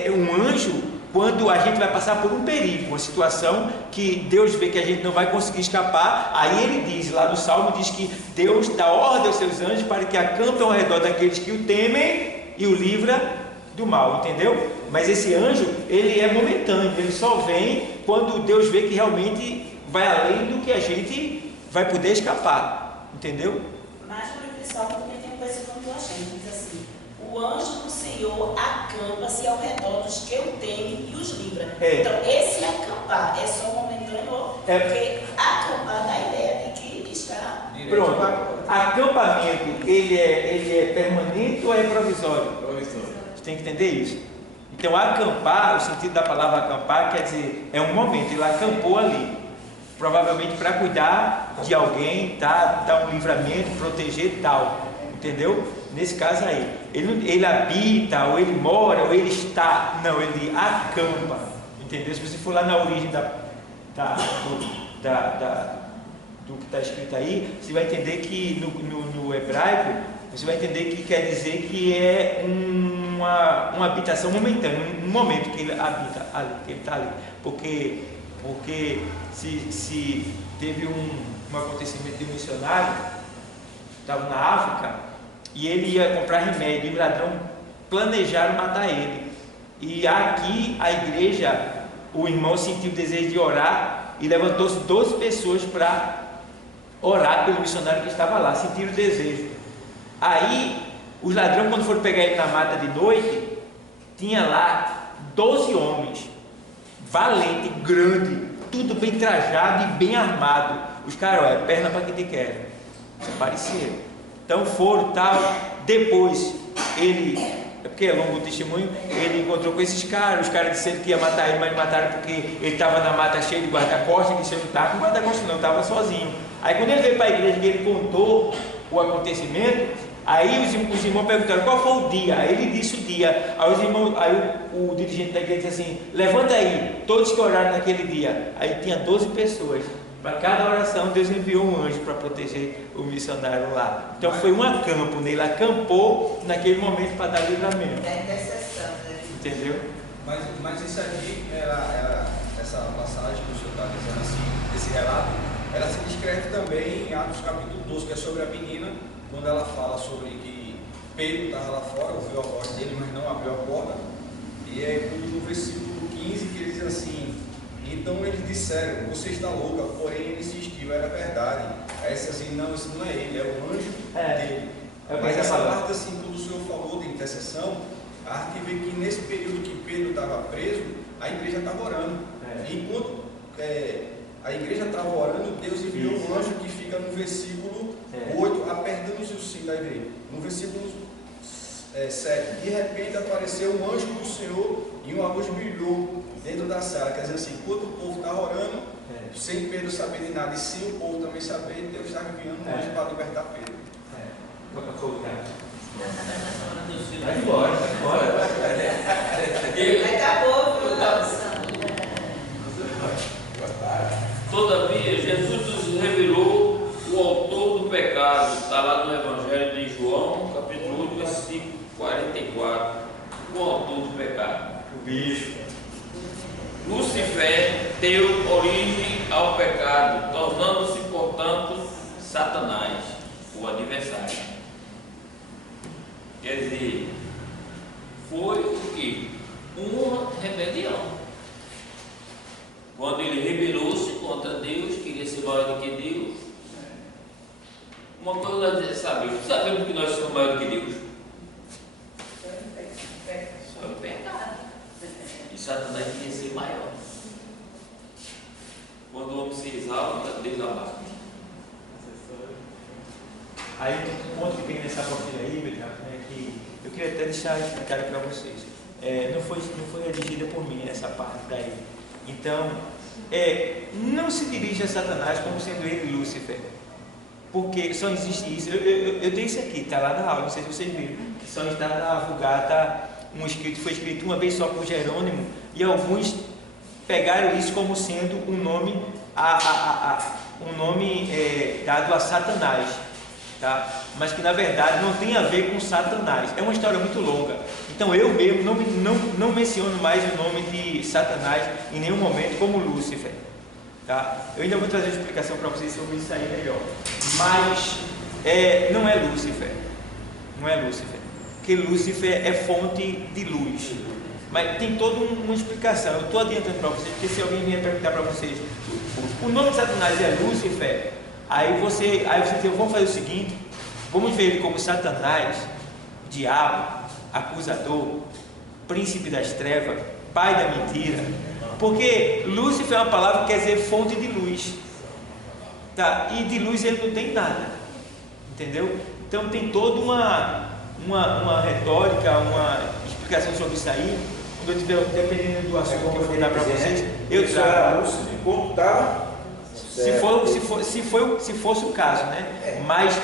um anjo quando a gente vai passar por um perigo, uma situação que Deus vê que a gente não vai conseguir escapar. Aí ele diz, lá no Salmo, diz que Deus dá ordem aos seus anjos para que acampem ao redor daqueles que o temem e o livra do mal, entendeu? Mas esse anjo, ele é momentâneo, ele só vem quando Deus vê que realmente vai além do que a gente vai poder escapar, entendeu? Mas no livro de Salmo também tem uma coisa que eu achei, diz assim: o anjo do Senhor acampa-se ao redor dos que o temem e os livra. Então esse acampar é só momentâneo, porque acampar dá a ideia de que está... Pronto, acampamento, ele é permanente ou é provisório? Você tem que entender isso. Então acampar, o sentido da palavra acampar quer dizer, é um momento, ele acampou ali, provavelmente para cuidar de alguém, tá? Dar um livramento, proteger e tal, entendeu? Nesse caso aí, ele habita, ou ele mora, ou ele está, não, ele acampa, entendeu? Se você for lá na origem do que está escrito aí, você vai entender que no hebraico, você vai entender que quer dizer que é uma habitação momentânea, um momento que ele habita ali, que ele está ali, porque se teve um acontecimento de um missionário, estava na África, e ele ia comprar remédio, e o ladrão planejaram matar ele. E aqui a igreja, o irmão sentiu o desejo de orar e levantou-se 12 pessoas para orar pelo missionário que estava lá, sentiram o desejo. Aí os ladrões, quando foram pegar ele na mata de noite, tinha lá 12 homens, valente, grande, tudo bem trajado e bem armado. Os caras, olha, perna para que te querem. Desapareceram. Então foram, tal. Depois, ele, é porque é longo o testemunho, ele encontrou com esses caras. Os caras disseram que ia matar ele, mas mataram porque ele estava na mata cheio de guarda-costas. Ele disse: não estava com guarda-costas, não, estava sozinho. Aí quando ele veio para a igreja, que ele contou o acontecimento, aí os irmãos perguntaram qual foi o dia. Aí ele disse o dia. Aí, o dirigente da igreja disse assim: levanta aí, todos que oraram naquele dia. Aí tinha 12 pessoas. Para cada oração, Deus enviou um anjo para proteger o missionário lá. Então foi um acampo nele, acampou naquele momento para dar livramento. É intercessão, né? Entendeu? Mas isso aqui, essa passagem que o senhor está dizendo assim, esse relato, ela se descreve também em Atos capítulo 12, que é sobre a menina, quando ela fala sobre que Pedro estava lá fora, ouviu a voz dele, mas não abriu a porta. E é no versículo 15 que ele diz assim: então eles disseram, você está louca, porém ele insistiu, era verdade. Aí disse assim: não, isso não é ele, é o anjo dele. Mas essa parte assim, quando o senhor falou de intercessão, a gente vê que nesse período que Pedro estava preso, a igreja estava orando. Enquanto a igreja estava orando, Deus enviou um anjo que fica no versículo 8, apertando-se o sim da igreja. No versículo 7, de repente apareceu um anjo do Senhor e uma luz brilhou dentro da sala. Quer dizer assim, enquanto o povo estava orando, sem Pedro saber de nada, e sem o povo também saber, Deus estava enviando um anjo para libertar Pedro. Vai embora, vai embora. Acabou, Todavia, Jesus nos revelou o autor do pecado. Está lá no Evangelho de João, capítulo 8, versículo 44. O autor do pecado. O bicho. Lúcifer deu origem ao pecado, tornando-se, portanto, Satanás, o adversário. Quer dizer, foi o que? Uma rebelião. Quando ele rebelou-se contra Deus, queria ser maior do que Deus. Uma coisa nós sabemos que nós somos maior do que Deus. Só o pecado. E Satanás queria ser maior. Quando o homem se exalta, Deus abate. Aí um ponto que tem nessa apostila aí, é que eu queria até deixar explicado para vocês. Não foi redigida por mim essa parte daí. Então, não se dirige a Satanás como sendo ele Lúcifer, porque só existe isso. Eu tenho isso aqui, está lá na aula, não sei se vocês viram, que só está na Vulgata, foi escrito uma vez só por Jerônimo, e alguns pegaram isso como sendo um nome, dado a Satanás, tá? Mas que na verdade não tem a ver com Satanás. É uma história muito longa. Então eu mesmo não menciono mais o nome de Satanás em nenhum momento como Lúcifer, tá? Eu ainda vou trazer uma explicação para vocês sobre isso aí melhor. Mas não é Lúcifer. Não é Lúcifer. Porque Lúcifer é fonte de luz. Mas tem toda uma explicação. Eu estou adiantando para vocês, porque se alguém vier perguntar para vocês, o nome de Satanás é Lúcifer, aí você diz, vamos fazer o seguinte, vamos ver ele como Satanás, diabo, acusador, príncipe das trevas, pai da mentira, porque Lúcifer é uma palavra que quer dizer fonte de luz, tá? E de luz ele não tem nada, entendeu? Então tem toda uma retórica, uma explicação sobre isso aí. Quando eu tiver, dependendo do assunto que eu for dar para vocês, eu trago. Se fosse o caso, né? Mas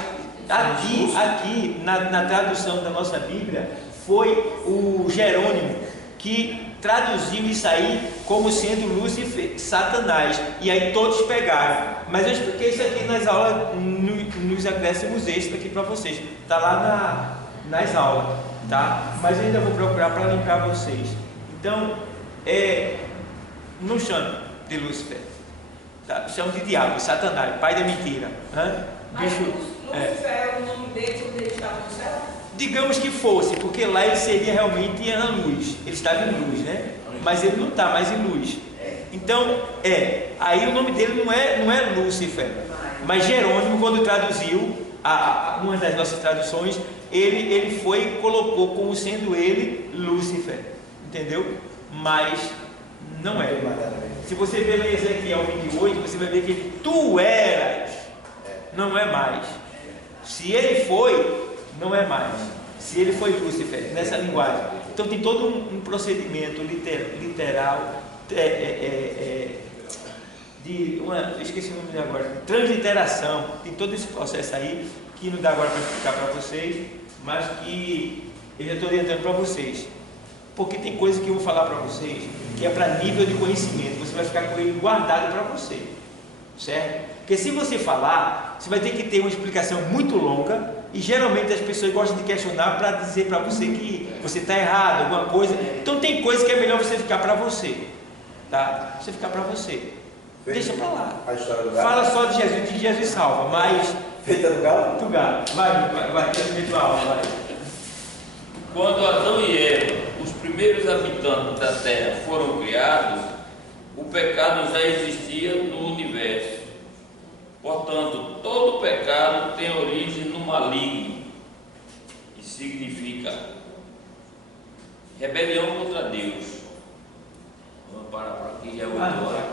aqui na tradução da nossa Bíblia, foi o Jerônimo que traduziu isso aí como sendo Lúcifer, Satanás, e aí todos pegaram. Mas eu expliquei isso aqui nas aulas, nos acréscimos extras aqui para vocês, está lá nas aulas, tá? Mas eu ainda vou procurar para linkar vocês. Então, não chame de Lúcifer, tá? Chame de diabo, Satanás, pai da mentira. Bicho, Lúcifer é o nome dele quando ele estava no céu? Digamos que fosse, porque lá ele seria realmente a luz, ele estava em luz, né? Mas ele não está mais em luz. Então, aí o nome dele não é Lúcifer, mas Jerônimo, quando traduziu uma das nossas traduções, ele foi e colocou como sendo ele Lúcifer, entendeu? Mas não é. Se você ver lá em Ezequiel 28, você vai ver que ele, tu eras, não é mais. Se ele foi, não é mais. Se ele foi Lúcifer, nessa linguagem. Então tem todo um procedimento literal, eu esqueci o nome agora, transliteração. Tem todo esse processo aí, que não dá agora para explicar para vocês, mas que eu já estou orientando para vocês. Porque tem coisa que eu vou falar para vocês, que é para nível de conhecimento, você vai ficar com ele guardado para você, certo? Porque se você falar, você vai ter que ter uma explicação muito longa, e geralmente as pessoas gostam de questionar para dizer para você que você está errado, alguma coisa. Então tem coisa que é melhor você ficar para você, tá? Você ficar para você. Deixa para lá. A história do galo. Fala só de Jesus salva, mas... Feita do galo? Do galo. Vai, termina a aula, vai. Quando Adão e Eva, os primeiros habitantes da terra, foram criados, o pecado já existia no universo. Portanto, todo pecado tem origem no maligno, que significa rebelião contra Deus. Vamos parar por aqui, já é 8 horas.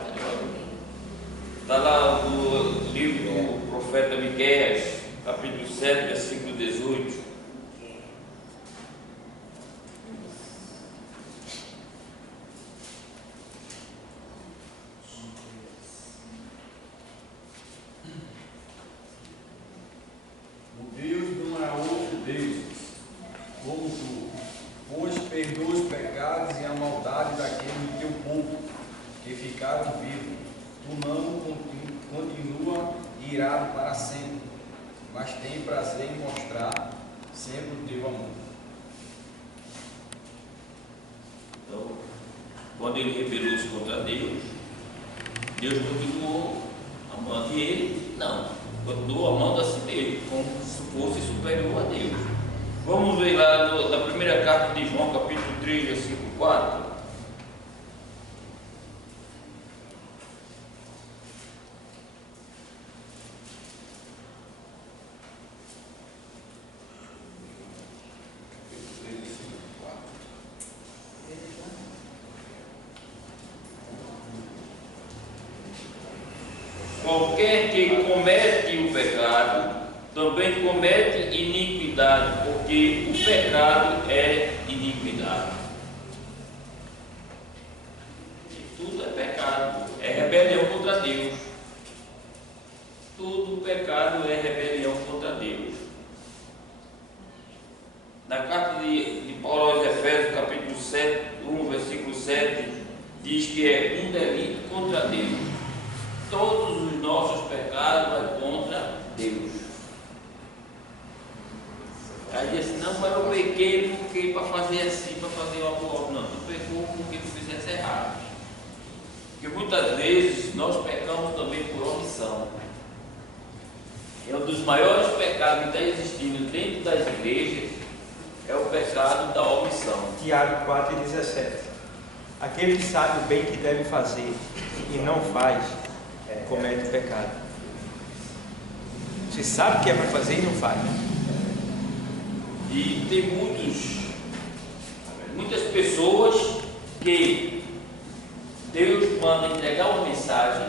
Está lá no livro do profeta Miqueias, capítulo 7, versículo 18. Deus não é outro Deus, como tu, pois perdoa os pecados e a maldade daquele do teu povo, que ficaram vivos. Tu não continua irado para sempre, mas tem prazer em mostrar sempre o teu amor. Então, quando ele rebelou-se contra Deus, Deus continuou amando ele? Não. Continuou amando a si mesmo, como se fosse superior a Deus. Vamos ver lá na primeira carta de João, capítulo 3, versículo 4. Qualquer que comete o pecado, também comete iniquidade, porque o pecado é iniquidade. E tudo é pecado, é rebelião contra Deus. Tudo pecado é rebelião contra Deus. Na carta de Paulo aos Efésios, capítulo 7, 1, versículo 7, diz que é um delito contra Deus. Todos os nossos pecados vão contra Deus. Aí diz assim, não, mas eu pequei porque para fazer assim, para fazer o amor. Não, tu pecou porque tu fizesse errado. Porque muitas vezes nós pecamos também por omissão. É um dos maiores pecados que está existindo dentro das igrejas, é o pecado da omissão. Tiago 4,17. Aquele que sabe o bem que deve fazer e não faz, comete pecado. Você sabe o que é para fazer e não faz. E tem muitas pessoas que Deus manda entregar uma mensagem,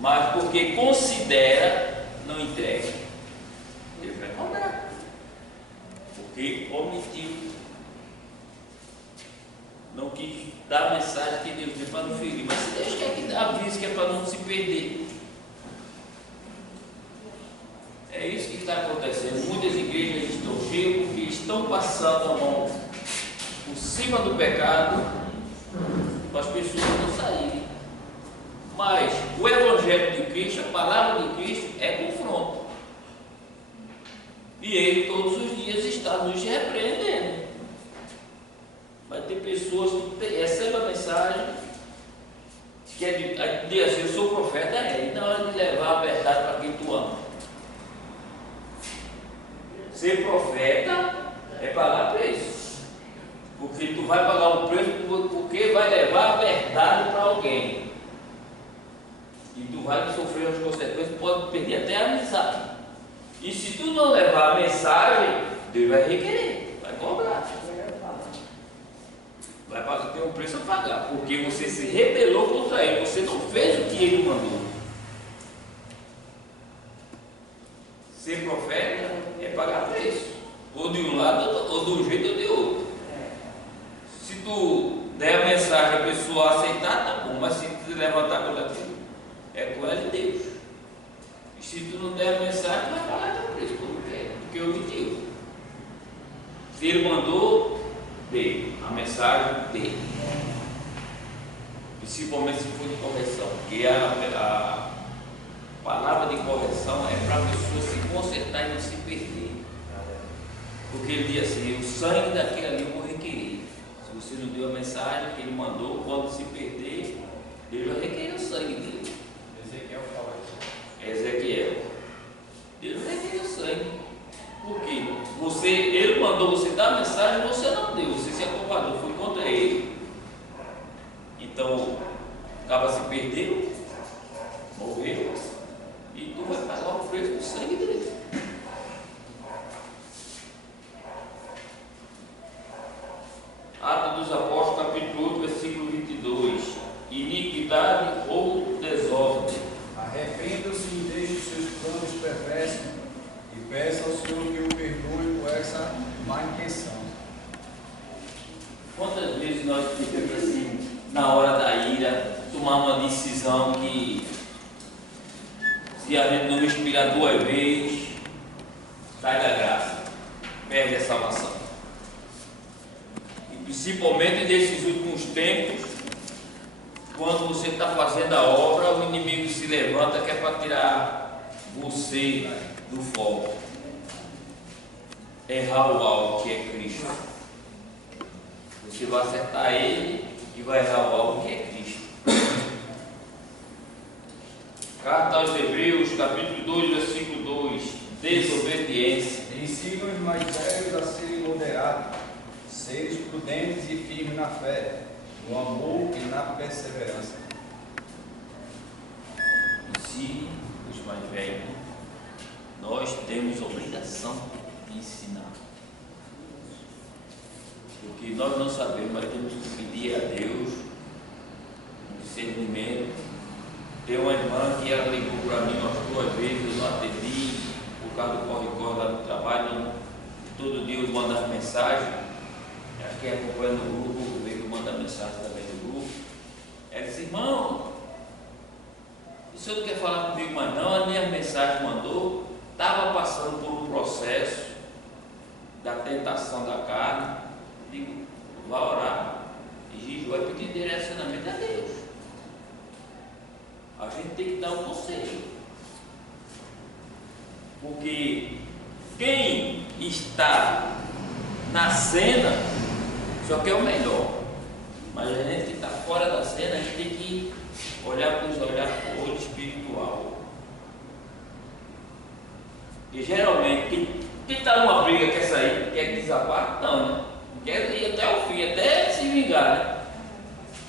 mas porque considera, não entrega. Deus vai cobrar, porque omitiu. Não quis dar a mensagem que Deus deu para não ferir. Mas se Deus quer que avise que é para não se perder. É isso que está acontecendo. Muitas igrejas estão cheias porque estão passando a mão por cima do pecado para as pessoas não saírem. Mas o Evangelho de Cristo, a palavra de Cristo é confronto. E Ele todos os dias está nos repreendendo. Vai ter pessoas que recebem a mensagem que é de assim, eu sou profeta, e na hora de levar a verdade para quem tu ama. Ser profeta é pagar preço, porque tu vai pagar um preço porque vai levar a verdade para alguém, e tu vai sofrer as consequências, pode perder até a amizade. E se tu não levar a mensagem, Deus vai requerer, vai cobrar, vai vai ter um preço a pagar, porque você se rebelou contra ele, você não fez o que ele mandou. Ser profeta é pagar preço, ou de um lado, ou de um jeito ou de outro. Se tu der a mensagem a pessoa aceitar, tá bom, mas se tu levantar contra aquilo, é com ela e Deus. E se tu não der a mensagem, tu vai pagar teu preço, porque eu me digo. Se ele mandou, dê a mensagem dele. Principalmente se for de correção, porque a palavra de correção é para a pessoa se consertar e não se perder. Porque ele diz assim: o sangue daquele ali eu vou requerer. Se você não deu a mensagem que ele mandou, quando se perder, ele vai requerer o sangue dele. Ezequiel fala isso. Ezequiel. Deus vai requerer o sangue. Por quê? Ele mandou você dar a mensagem, você não deu, você se acovardou, foi contra ele. Então, acaba se perdeu, morreu, e tu vai pagar o preço do sangue dele. Atos dos Apóstolos, capítulo 8, versículo 22. Iniquidade ou desordem. Arrependam-se e deixem os seus planos perversos e peçam ao Senhor que o perdoe por essa má intenção. Quantas vezes nós tivemos assim, na hora da ira, tomar uma decisão que, se a gente não respirar 2 vezes, sai da graça, perde a salvação. E principalmente nesses últimos tempos, quando você está fazendo a obra, o inimigo se levanta que é para tirar você do foco. Errar o alvo que é Cristo. Você vai acertar ele e vai errar o alvo que é Cristo. Carta aos Hebreus, capítulo 2, versículo 2. Desobediência. Ensinam os mais velhos a serem moderados, seres prudentes e firmes na fé, no amor e na perseverança. Ensine os mais velhos. Nós temos obrigação de ensinar. Porque nós não sabemos, mas temos que pedir a Deus um discernimento. Tem uma irmã que ela ligou para mim umas 2 vezes, eu não atendi, por causa do corre-corre lá no trabalho. Todo dia eu mando as mensagens. Quem acompanha no grupo, veio mandar mensagem também no grupo. Ela disse: irmão, o senhor não quer falar comigo mais não? A minha mensagem mandou. Estava passando por um processo da tentação da carne. Digo, vai orar e jejuar e pedir direcionamento a Deus. A gente tem que dar um conselho, porque quem está na cena só quer o melhor, mas a gente que está fora da cena, a gente tem que olhar com os olhos do olho espiritual. E geralmente quem está numa briga quer sair, quer desabafar? Não, né? Quer ir até o fim, até se vingar, né?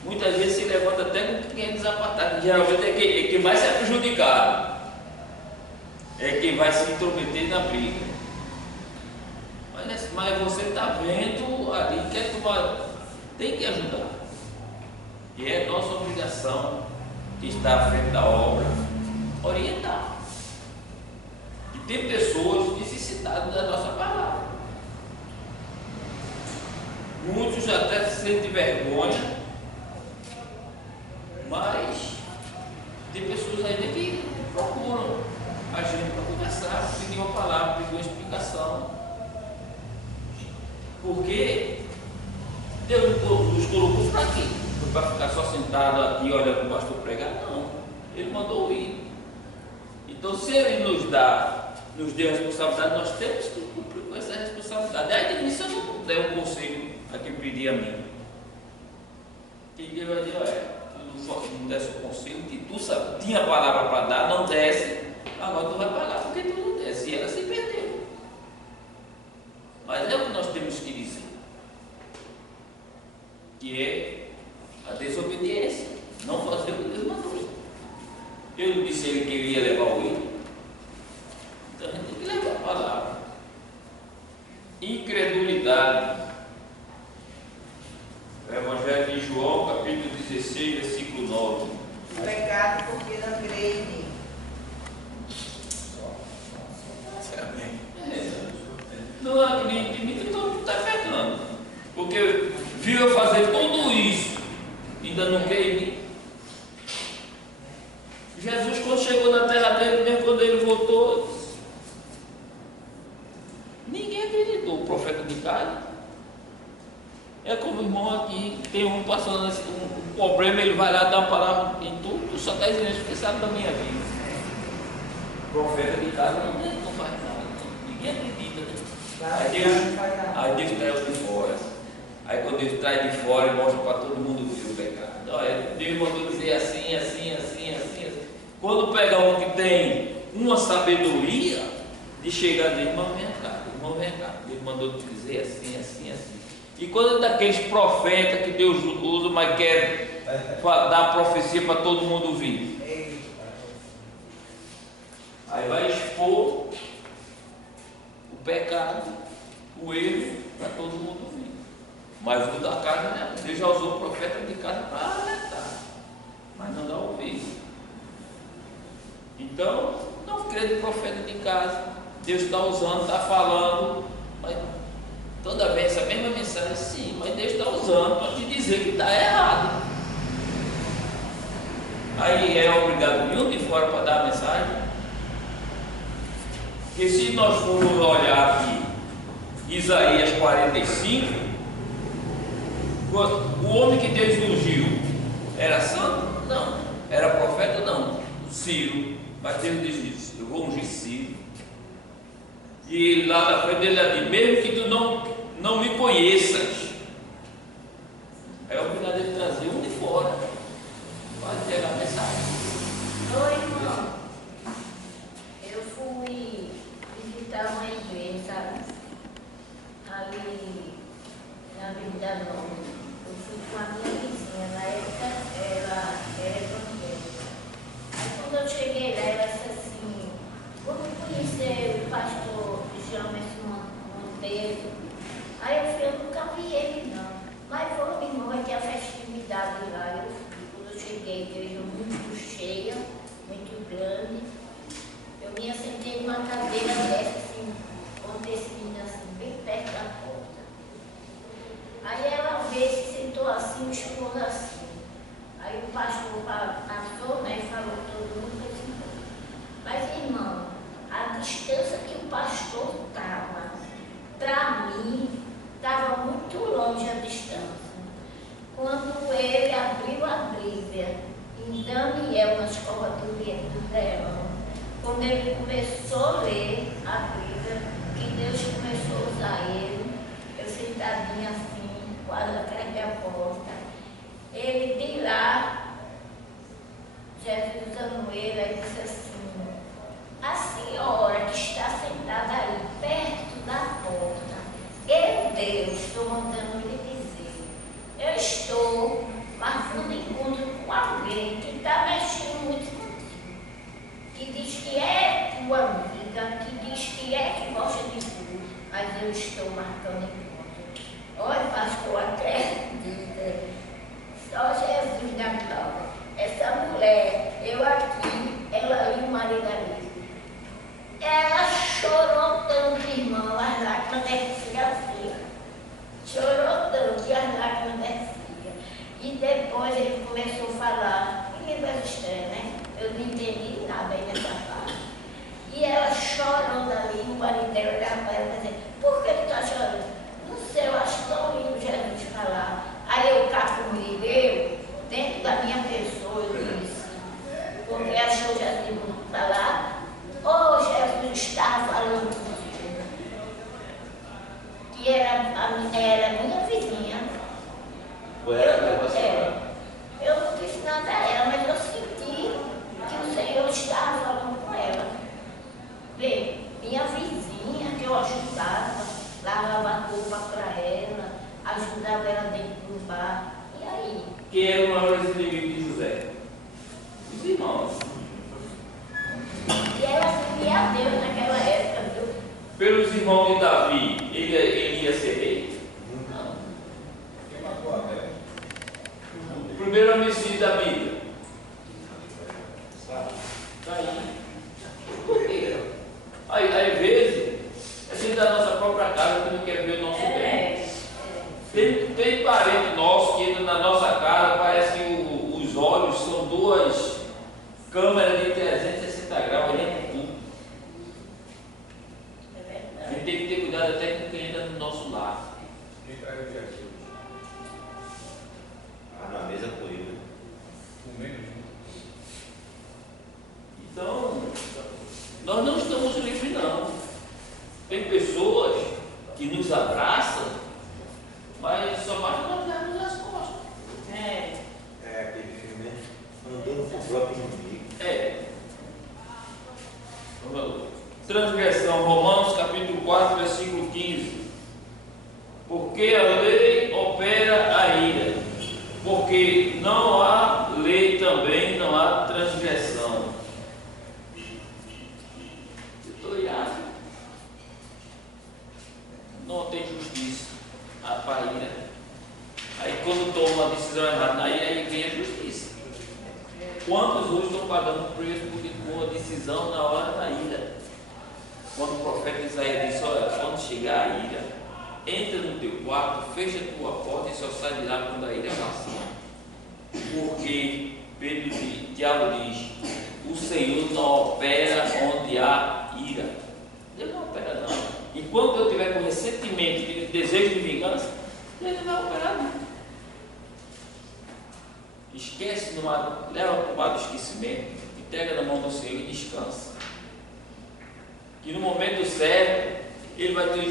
Muitas vezes se levanta até com quem quer desapartar, que geralmente é quem mais é prejudicado, é quem vai se intrometer na briga. Mas você está vendo ali, quer tomar, tem que ajudar. E é nossa obrigação, que está à frente da obra, orientar. E tem pessoas necessitadas da nossa palavra. Muitos até se sentem vergonha, mas tem pessoas ainda que procuram a gente para conversar, pedir uma palavra, pedir uma explicação. Porque Deus nos colocou para quê? Foi para ficar só sentado aqui olhando o pastor pregar? Não. Ele mandou ir. Então, se Ele nos deu a responsabilidade, nós temos que cumprir com essa responsabilidade. Aí, se eu não der um conselho a quem pedir a mim, quem Deus vai dizer: não desse o conselho, que tu sabe, tinha a palavra para dar, não desce, agora tu vai pagar porque tu não desce. E ela se perdeu. Mas é o que nós temos que dizer, que é a desobediência, não fazer o que Deus mandou. Eu disse a ele que ele ia levar o hino, então a gente tem que levar a palavra. Incredulidade. O Evangelho Não acredita em mim, então está pecando. Porque viu eu fazer tudo isso, ainda não quer em mim. Jesus, quando chegou na terra dele, mesmo quando ele voltou, ninguém acreditou. O profeta de casa é como o irmão aqui, tem um passando um problema, ele vai lá dar uma palavra em tudo, tu só está dizendo isso porque sabe da minha vida. O profeta de casa não faz nada, ninguém acredita. Aí Deus traz de fora. Aí quando Deus traz de fora, ele mostra para todo mundo ver o pecado. Olha, Deus mandou dizer assim, assim, assim, assim, assim. Quando pega um que tem uma sabedoria de chegar a dizer, irmão, vem cá, Deus mandou dizer assim, assim, assim. E quando é daqueles profetas que Deus usa, mas quer dar profecia para todo mundo ouvir, aí vai expor o pecado, o erro, para todo mundo ouvir. Mas o da casa, né? Deus já usou o profeta de casa para alertar, mas não dá ouvido. Então, não crê no profeta de casa. Deus está usando, está falando, mas toda vez essa mesma mensagem, sim, mas Deus está usando para te dizer que está errado. Aí é obrigado vir um de fora para dar a mensagem. Porque se nós formos olhar aqui, Isaías 45, o homem que Deus ungiu era santo? Não. Era profeta? Não. Ciro. Mas Deus diz: eu vou ungir Ciro. E lá na frente dele diz: mesmo que tu não me conheças, é obrigado ele trazer um de fora para entregar a mensagem. Oi, irmão. Eu fui visitar uma igreja, sabe? Ali na Avenida Nova. Eu fui com a minha vizinha, na época ela era evangélica. Aí quando eu cheguei lá, ela disse assim: vamos conhecer o pastor Jamerson Monteiro. Aí eu falei: eu nunca vi ele não. Mas vamos, irmão, vai ter a festividade lá. Eu fui. Quando eu cheguei, a igreja muito cheia, muito grande. Eu me assentei numa cadeira dessa, assim, acontecendo assim, bem perto da porta. Aí ela veio, se sentou assim, o esposo assim. Aí o pastor passou, né, e falou todo mundo assim. Mas, irmão, a distância que o pastor estava, para mim, estava muito longe a distância. Quando ele abriu a Bíblia, em Daniel, na escola do Leão, quando ele começou a ler a Bíblia, que Deus começou a usar ele, eu sentadinha assim, quase atrás da porta, ele de lá, Jesus usando ele, aí disse assim: a senhora que está sentada aí, perto da porta, Deus, estou mandando lhe dizer, eu estou marcando encontro com alguém que está mexendo muito contigo, que diz que é tua amiga, que diz que gosta de tu, mas eu estou marcando encontro. Olha, pastor, acredita, só Jesus da causa. Essa mulher, eu aqui, ela ali, o marido ali, ela chorou tanto, irmão, as lágrimas desciam assim, chorou tanto que as lágrimas desciam. E depois ele começou a falar, em línguas estranhas, né? Eu não entendi nada aí nessa parte. E ela chorando ali, o marido dela olhava para ela e dizia: por que tu está chorando? Não sei, eu acho tão lindo Jesus falar. Aí eu cá comigo, eu, dentro da minha pessoa, eu disse, porque achou Jesus falar, Jesus estava falando contigo. Que era minha vizinha. Eu não disse nada a ela, mas eu senti que o Senhor estava falando com ela. Vê, minha vizinha que eu ajudava, lavava roupa para ela, ajudava ela dentro do bar. E aí? Quem era o maior inimigo de José? Os irmãos. E ela servia a Deus naquela época, viu? Pelos irmãos de Davi, ele ia ser rei? Não. Quem matou Abel? O primeiro homicídio da Bíblia. Caim. Por quê? Aí, às vezes, a gente da nossa própria casa. Tem parente nosso que entra na nossa casa, parece que os olhos são duas câmeras de 360 graus olhando tudo. A gente tem que ter cuidado até com quem entra no nosso lar. Quem traz o dia aqui? Na mesa com ele. Comendo junto. Então, nós não estamos livres não. Tem pessoas que nos abraçam, mas só mais nós damos as costas. Aquele filme, né? Andando com o próprio inimigo. Transgressão, Romanos capítulo 4, versículo 15. Porque a lei opera a ira, porque não há lei também, não há transgressão. Eu estou irado. Não tem justiça. A ira. Aí quando toma uma decisão errada, aí vem a justiça. Quantos hoje estão pagando preço por uma decisão na hora da ira? Quando o profeta Isaías disse, olha, quando chegar a ira, entra no teu quarto, fecha a tua porta e só sai de lá quando a ira passar. Porque Tiago diz, o Senhor não opera onde há ira. Deus não opera não. E quando eu tiver com ressentimento e desejo de vingança, Deus não vai operar não. Esquece, leva para o lado do esquecimento, entrega na mão do Senhor e descansa. Que no momento certo, Ele vai ter